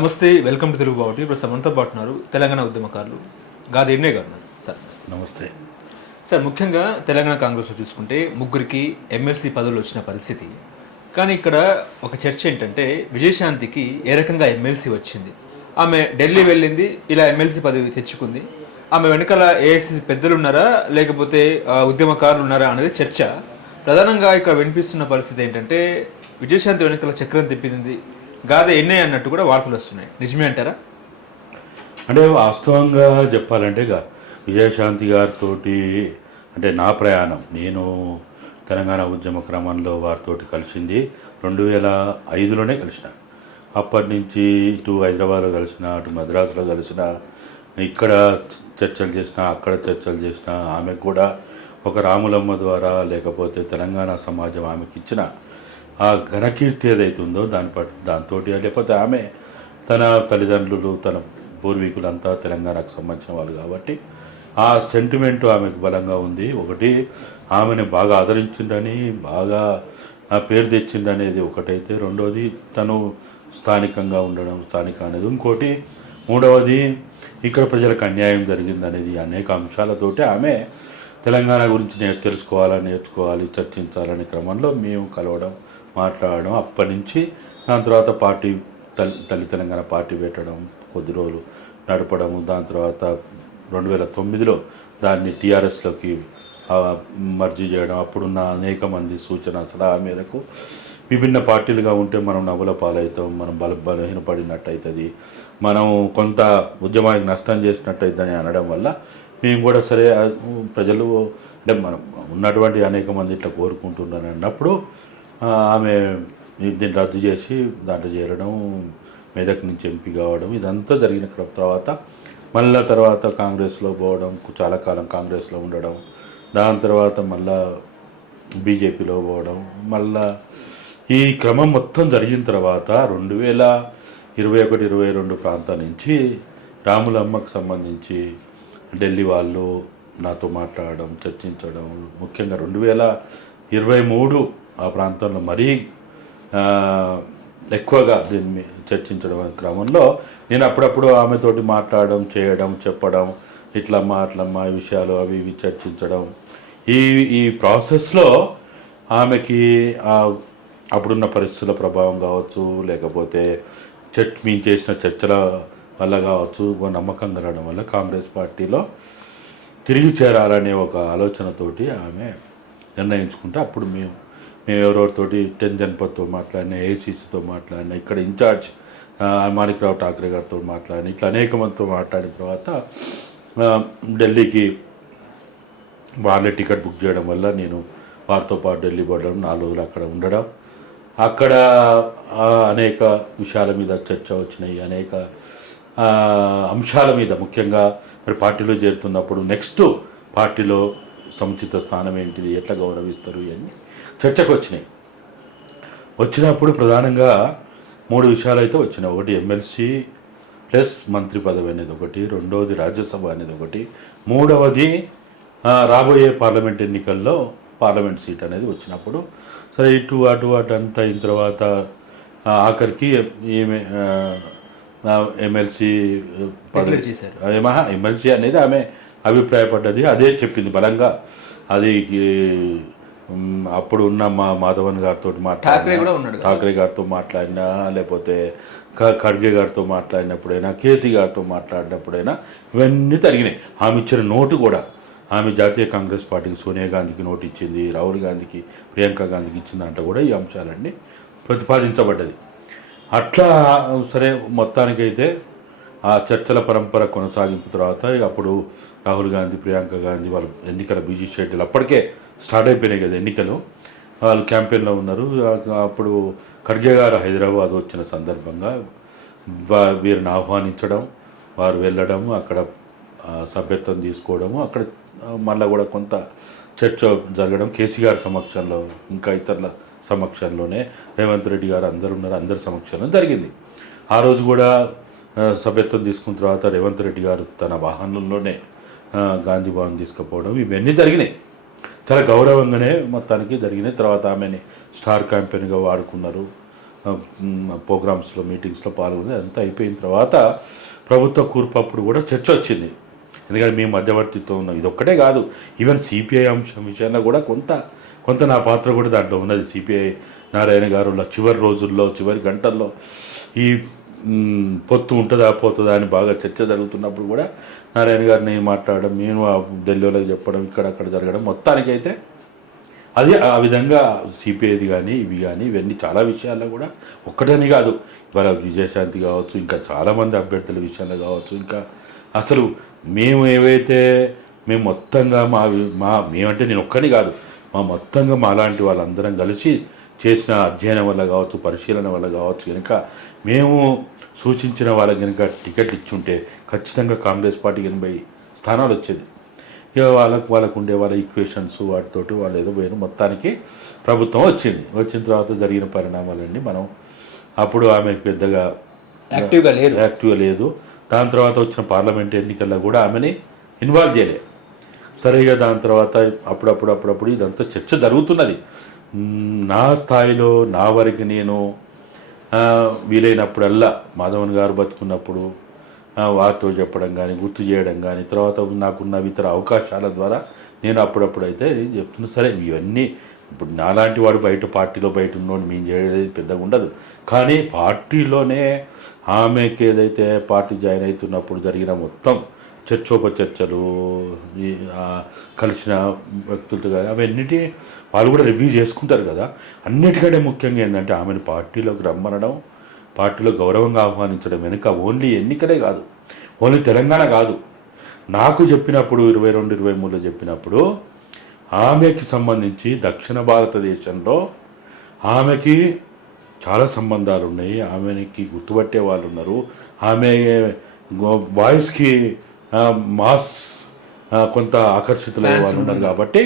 నమస్తే, welcome to Telugu బావటి. ఇప్పుడు మనతో పాటు ఉన్నారు తెలంగాణ ఉద్యమకారులు గాది ఎన్నే గారు ఉన్నారు. సార్ నమస్తే సార్, ముఖ్యంగా తెలంగాణ కాంగ్రెస్లో చూసుకుంటే ముగ్గురికి ఎమ్మెల్సీ పదవులు వచ్చిన పరిస్థితి. కానీ ఇక్కడ ఒక చర్చ ఏంటంటే విజయశాంతికి ఏ రకంగా ఎమ్మెల్సీ వచ్చింది, ఆమె ఢిల్లీ వెళ్ళింది, ఇలా ఎమ్మెల్సీ పదవి తెచ్చుకుంది, ఆమె వెనకాల ఏఐసిసి పెద్దలు ఉన్నారా లేకపోతే ఉద్యమకారులు ఉన్నారా అనేది చర్చ. ప్రధానంగా ఇక్కడ వినిపిస్తున్న పరిస్థితి ఏంటంటే విజయశాంతి వెనకాల చక్రం తిప్పింది గాదే ఎన్నే అన్నట్టు కూడా వార్తలు వస్తున్నాయి. నిజమే అంటారా? అంటే వాస్తవంగా చెప్పాలంటే విజయశాంతి గారితో అంటే నా ప్రయాణం, నేను తెలంగాణ ఉద్యమ క్రమంలో వారితో కలిసింది 2005లోనే కలిసిన. అప్పటి నుంచి ఇటు హైదరాబాద్లో కలిసిన, అటు మద్రాసులో కలిసిన, ఇక్కడ చర్చలు చేసిన, అక్కడ చర్చలు చేసిన. ఆమెకు కూడా ఒక రాములమ్మ ద్వారా లేకపోతే తెలంగాణ సమాజం ఆమెకి ఇచ్చిన ఆ ఘనకీర్తి ఏదైతుందో దాంతో లేకపోతే ఆమె తన తల్లిదండ్రులు తన పూర్వీకులంతా తెలంగాణకు సంబంధించిన వాళ్ళు కాబట్టి ఆ సెంటిమెంటు ఆమెకు బలంగా ఉంది. ఒకటి, ఆమెను బాగా ఆదరించిండని, బాగా పేరు తెచ్చిండనేది ఒకటైతే, రెండవది తను స్థానికంగా ఉండడం, స్థానిక అనేది ఇంకోటి, మూడవది ఇక్కడ ప్రజలకు అన్యాయం జరిగిందనేది అనేక అంశాలతోటి ఆమె తెలంగాణ గురించి నేర్చుకోవాలి, చర్చించాలనే క్రమంలో మేము కలవడం, మాట్లాడడం. అప్పటి నుంచి దాని తర్వాత పార్టీ తల్లి తెలంగాణ పార్టీ పెట్టడం, కొద్ది రోజులు నడపడము, దాని తర్వాత 2009లో దాన్ని టీఆర్ఎస్లోకి మర్జీ చేయడం. అప్పుడున్న అనేక మంది సూచన సలహా మేరకు విభిన్న పార్టీలుగా ఉంటే మనం నవ్వుల పాలవుతాం, మనం బలహీనపడినట్టు అవుతుంది, మనం కొంత ఉద్యమానికి నష్టం చేసినట్టు అవుతుందని అనడం వల్ల మేము కూడా సరే ప్రజలు అంటే మనం ఉన్నటువంటి అనేక మంది ఇట్లా కోరుకుంటున్నాను అన్నప్పుడు ఆమె దీన్ని రద్దు చేసి దాంట్లో చేరడం, మెదక్ నుంచి ఎంపీ కావడం, ఇదంతా జరిగిన తర్వాత కాంగ్రెస్లో పోవడం, చాలా కాలం కాంగ్రెస్లో ఉండడం, దాని తర్వాత మళ్ళా బీజేపీలో పోవడం. మళ్ళా ఈ క్రమం మొత్తం జరిగిన తర్వాత 2021-22 ప్రాంతం నుంచి రాములమ్మకు సంబంధించి ఢిల్లీ వాళ్ళు నాతో మాట్లాడడం, చర్చించడం, ముఖ్యంగా 2023 ఆ ప్రాంతంలో మరీ ఎక్కువగా దీన్ని చర్చించడం క్రమంలో నేను అప్పుడప్పుడు ఆమెతోటి మాట్లాడడం, చేయడం, చెప్పడం, ఇట్లమ్మా అట్లమ్మా ఈ విషయాలు అవి ఇవి చర్చించడం. ఈ ప్రాసెస్లో ఆమెకి అప్పుడున్న పరిస్థితుల ప్రభావం కావచ్చు, లేకపోతే మేము చేసిన చర్చల వల్ల కావచ్చు, నమ్మకం కలగడం వల్ల కాంగ్రెస్ పార్టీలో తిరిగి చేరాలనే ఒక ఆలోచనతోటి ఆమె నిర్ణయించుకుంటే అప్పుడు మేము ఎవరెవరితోటి 10 జనపథ్తో మాట్లాడినా, ఏఐసిసితో మాట్లాడినా, ఇక్కడ ఇన్ఛార్జ్ మాణిక్రావు ఠాకరే గారితో మాట్లాడినా, ఇట్లా అనేక మందితో మాట్లాడిన తర్వాత ఢిల్లీకి వాళ్ళే టికెట్ బుక్ చేయడం వల్ల నేను వారితో పాటు ఢిల్లీ పోవడం, 4 రోజులు అక్కడ ఉండడం, అక్కడ అనేక విషయాల మీద చర్చ వచ్చినాయి, అనేక అంశాల మీద, ముఖ్యంగా మరి పార్టీలో చేరుతున్నప్పుడు నెక్స్ట్ పార్టీలో సముచిత స్థానం ఏంటిది, ఎట్లా గౌరవిస్తారు, ఇవన్నీ చర్చకు వచ్చినప్పుడు ప్రధానంగా 3 విషయాలు అయితే వచ్చినాయి. ఒకటి ఎమ్మెల్సీ ప్లస్ మంత్రి పదవి అనేది ఒకటి, రెండవది రాజ్యసభ అనేది ఒకటి, మూడవది రాబోయే పార్లమెంట్ ఎన్నికల్లో పార్లమెంట్ సీట్ అనేది వచ్చినప్పుడు సరే ఇటు అంతా అయిన తర్వాత ఆఖరికి ఈమె ఎమ్మెల్సీ ఎమ్మెల్సీ అనేది ఆమె అభిప్రాయపడ్డది, అదే చెప్పింది బలంగా. అది అప్పుడు ఉన్న మాధవన్ గారితో ఠాకరే గారితో మాట్లాడినా, లేకపోతే ఖర్గే గారితో మాట్లాడినప్పుడైనా, కేసీ గారితో మాట్లాడినప్పుడైనా ఇవన్నీ జరిగినాయి. ఆమె ఇచ్చిన నోటు కూడా, ఆమె జాతీయ కాంగ్రెస్ పార్టీకి సోనియా గాంధీకి నోటు ఇచ్చింది, రాహుల్ గాంధీకి, ప్రియాంక గాంధీకి ఇచ్చిందంట కూడా ఈ అంశాలన్నీ ప్రతిపాదించబడ్డది. అట్లా సరే మొత్తానికైతే ఆ చర్చల పరంపర కొనసాగింపు తర్వాత అప్పుడు రాహుల్ గాంధీ, ప్రియాంక గాంధీ వాళ్ళ ఎన్నికల బిజీ షెడ్యూల్ అప్పటికే స్టార్ట్ అయిపోయినాయి కదా, ఎన్నికలు, వాళ్ళు క్యాంపెయిన్లో ఉన్నారు. అప్పుడు ఖర్గే గారు హైదరాబాద్ వచ్చిన సందర్భంగా వీరిని ఆహ్వానించడం, వారు వెళ్ళడం, అక్కడ సభ్యత్వం తీసుకోవడము, అక్కడ మళ్ళీ కూడా కొంత చర్చ జరగడం, కేసీ గారి సమక్షంలో ఇంకా ఇతరుల సమక్షంలోనే, రేవంత్ రెడ్డి గారు అందరు ఉన్నారు, అందరి సమక్షంలో జరిగింది. ఆ రోజు కూడా సభ్యత్వం తీసుకున్న తర్వాత రేవంత్ రెడ్డి గారు తన వాహనంలోనే గాంధీ భవన్ తీసుకుపోవడం, ఇవన్నీ జరిగినాయి. చాలా గౌరవంగానే మొత్తానికి జరిగినాయి. తర్వాత ఆమెని స్టార్ క్యాంపెయిన్గా వాడుకున్నారు. ప్రోగ్రామ్స్లో మీటింగ్స్లో పాల్గొని అంతా అయిపోయిన తర్వాత ప్రభుత్వ కూర్పప్పుడు కూడా చర్చ వచ్చింది. ఎందుకంటే మేము మధ్యవర్తిత్వం ఉన్నాం. ఇది ఒక్కటే కాదు, ఈవెన్ సిపిఐ అంశం విషయంలో కూడా కొంత నా పాత్ర కూడా దాంట్లో ఉన్నది. సిపిఐ నారాయణ గారు చివరి రోజుల్లో చివరి గంటల్లో ఈ పొత్తు ఉంటుందా పోతుందా అని బాగా చర్చ జరుగుతున్నప్పుడు కూడా నారాయణ గారిని మాట్లాడడం, నేను ఢిల్లీలోకి చెప్పడం, అక్కడ జరగడం, మొత్తానికైతే అది ఆ విధంగా సిపిఐది కానీ ఇవన్నీ చాలా విషయాల్లో కూడా ఒక్కటని కాదు, ఇవాళ విజయశాంతి కావచ్చు, ఇంకా చాలామంది అభ్యర్థుల విషయంలో కావచ్చు, ఇంకా అసలు మేము మొత్తంగా మేమంటే నేను ఒక్కని కాదు, మొత్తంగా మాలాంటి వాళ్ళందరం కలిసి చేసిన అధ్యయనం వల్ల కావచ్చు, పరిశీలన వల్ల కావచ్చు, కనుక మేము సూచించిన వాళ్ళకి కనుక టికెట్ ఇచ్చుంటే ఖచ్చితంగా కాంగ్రెస్ పార్టీకి 80 స్థానాలు వచ్చేది. ఇక వాళ్ళకు ఉండే వాళ్ళ ఈక్వేషన్స్ వాటితోటి వాళ్ళు ఏదో పోయిన మొత్తానికి ప్రభుత్వం వచ్చిన తర్వాత జరిగిన పరిణామాలన్నీ మనం అప్పుడు ఆమె పెద్దగా యాక్టివ్గా లేదు. దాని తర్వాత వచ్చిన పార్లమెంట్ ఎన్నికల్లో కూడా ఆమెని ఇన్వాల్వ్ చేయలేదు. సరిగా దాని తర్వాత అప్పుడప్పుడు ఇదంతా చర్చ జరుగుతున్నది. నా స్థాయిలో నా వరకు నేను వీలైనప్పుడల్లా మాధవన్ గారు బతుకున్నప్పుడు వారితో చెప్పడం కానీ, గుర్తు చేయడం కానీ, తర్వాత నాకున్న ఇతర అవకాశాల ద్వారా నేను అప్పుడప్పుడు అయితే చెప్తున్నా. సరే ఇవన్నీ ఇప్పుడు నాలాంటి వాడు పార్టీలో బయట ఉన్నోడు మేము చేయలేదు పెద్దగా ఉండదు, కానీ పార్టీలోనే ఆమెకి ఏదైతే పార్టీ జాయిన్ అవుతున్నప్పుడు జరిగిన మొత్తం చర్చోపచర్చలు, కలిసిన వ్యక్తులతో కానీ అవన్నిటి వాళ్ళు కూడా రివ్యూ చేసుకుంటారు కదా. అన్నిటికంటే ముఖ్యంగా ఏంటంటే ఆమెను పార్టీలోకి రమ్మనడం, పార్టీలో గౌరవంగా ఆహ్వానించడం వెనుక ఓన్లీ ఎన్నికలే కాదు, ఓన్లీ తెలంగాణ కాదు, నాకు చెప్పినప్పుడు 22-23లో చెప్పినప్పుడు ఆమెకి సంబంధించి దక్షిణ భారతదేశంలో ఆమెకి చాలా సంబంధాలు ఉన్నాయి, ఆమెకి గుర్తుపట్టే వాళ్ళు ఉన్నారు, ఆమె వాయిస్కి మాస్ కొంత ఆకర్షితులయ్యే వాళ్ళు ఉన్నారు. కాబట్టి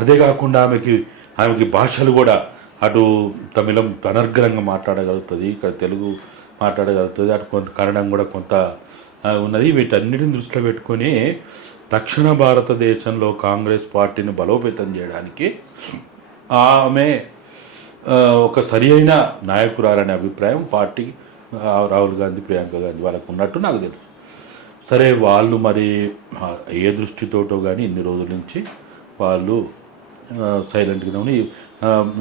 అదే కాకుండా ఆమెకి భాషలు కూడా అటు తమిళం అనర్గళంగా మాట్లాడగలుగుతుంది, ఇక్కడ తెలుగు మాట్లాడగలుగుతుంది, అటు కొంత కన్నడం కూడా కొంత ఉన్నది. వీటన్నిటిని దృష్టిలో పెట్టుకొని దక్షిణ భారతదేశంలో కాంగ్రెస్ పార్టీని బలోపేతం చేయడానికి ఆమె ఒక సరి అయిన నాయకురాలనే అభిప్రాయం పార్టీ రాహుల్ గాంధీ, ప్రియాంక గాంధీ వాళ్ళకు ఉన్నట్టు నాకు తెలుసు. సరే వాళ్ళు మరి ఏ దృష్టితోటో కానీ ఇన్ని రోజుల నుంచి వాళ్ళు సైలెంట్గానే ఉన్నాయి.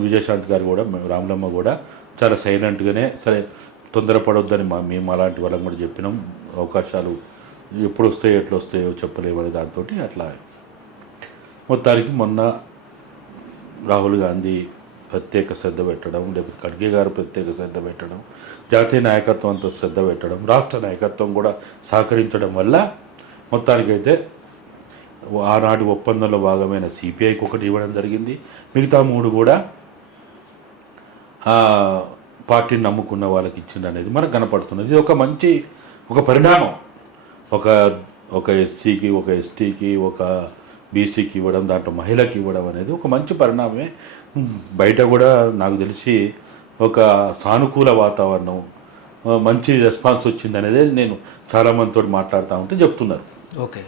విజయశాంతి గారు కూడా, రాములమ్మ కూడా చాలా సైలెంట్గానే, సరే తొందరపడొద్దని మేము అలాంటి వాళ్ళని కూడా చెప్పినాం, అవకాశాలు ఎప్పుడు వస్తాయో ఎట్లా వస్తాయో చెప్పలేమనే దాంతో అట్లా మొత్తానికి మొన్న రాహుల్ గాంధీ ప్రత్యేక శ్రద్ధ పెట్టడం, లేకపోతే ఖర్గే గారు ప్రత్యేక శ్రద్ధ పెట్టడం, జాతీయ నాయకత్వం అంతా శ్రద్ధ పెట్టడం, రాష్ట్ర నాయకత్వం కూడా సహకరించడం వల్ల మొత్తానికైతే ఆనాటి ఒప్పందంలో భాగమైన సిపిఐకి ఒకటి ఇవ్వడం జరిగింది, మిగతా 3 కూడా పార్టీని నమ్ముకున్న వాళ్ళకి ఇచ్చింది అనేది మనకు కనపడుతున్నది. ఇది ఒక పరిణామం. ఒక ఎస్సీకి, ఒక ఎస్టీకి, ఒక బీసీకి ఇవ్వడం, దాంట్లో మహిళకి ఇవ్వడం అనేది ఒక మంచి పరిణామమే. బయట కూడా నాకు తెలిసి ఒక సానుకూల వాతావరణం, మంచి రెస్పాన్స్ వచ్చింది అనేది నేను చాలామందితో మాట్లాడుతూ ఉంటే చెప్తున్నారు. ఓకే.